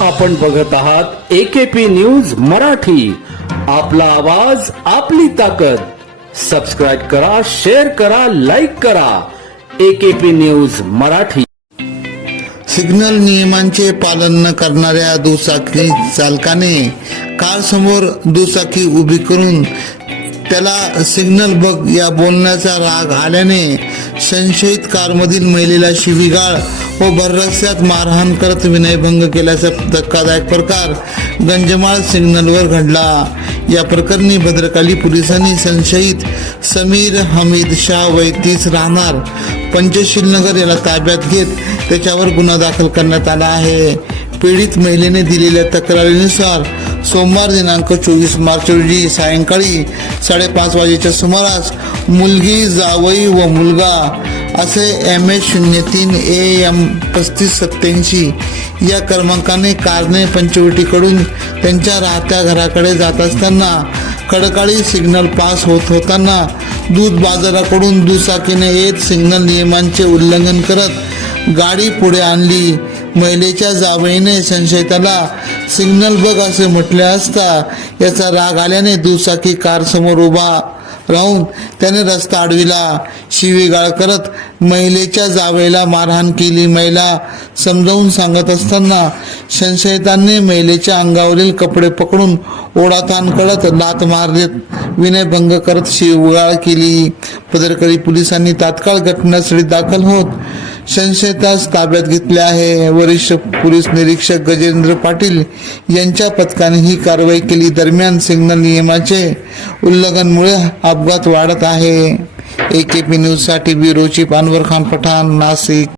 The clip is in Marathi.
आपण बघत आहात एकेपी न्यूज मराठी. आपला आवाज आपली ताकद. सबस्क्राईब करा शेअर करा लाईक करा. AKP news Marathi. सिग्नल नियमांचे पालन न करणाऱ्या दुचाकी चालकाने कार समोर दुचाकी उभी करून त्याला सिग्नल बघ या बोलण्याचा राग आल्याने संशयित कारमधील महिलेला शिवीगाळ हो, व बररस्त्यात मारहाण करत विनयभंग केल्याचा धक्कादायक प्रकार गंजमाळ सिग्नलवर घडला. या प्रकरणी भद्रकाली पोलिसांनी संशयित समीर हमीद शाह वैतीस राहणार. पंचशीलनगर याला ताब्यात घेत त्याच्यावर गुन्हा दाखल करण्यात आला आहे. पीडित महिलेने दिलेल्या तक्रारीनुसार सोमवार दिनांक चोवीस मार्च रोजी सायंकाळी साडेपाच वाजेच्या सुमारास मुलगी जावई व मुलगा असे एम एच शून्य तीन ए एम पस्तीस सत्त्याऐंशी या क्रमांकाने कारने पंचवटीकडून त्यांच्या राहत्या घराकडे जात असताना कडकाळी सिग्नल पास होत होताना दूध बाजाराकडून दुचाकीने येत सिग्नल नियमांचे उल्लंघन करत गाडी पुढे आणली. महिलेच्या जावईने संशयिताला सिग्नल बघ असे म्हटले असता याचा राग आल्याने दुचाकी कारसमोर उभा राहून त्याने रस्ता अडविला शिवीगाळ करत महिलेच्या जावेला मारहाण केली. महिला समजावून सांगत असताना संशयितांनी महिलेच्या अंगावरील कपडे पकडून ओढाताण करत लात मार देत विनयभंग करत शिवगाळ केली. पदरकरी पोलिसांनी तात्काळ घटनास्थळी दाखल होत संशयितास ताब्यात घेतले आहे. वरिष्ठ पोलीस निरीक्षक गजेंद्र पाटील यांच्या पथकाने ही कारवाई केली. दरम्यान सिग्नल नियमाचे उल्लंघनमुळे अपघात वाढत आहे. ए के पी न्यूजसाठी ब्युरोची पानवर खान पठाण नाशिक.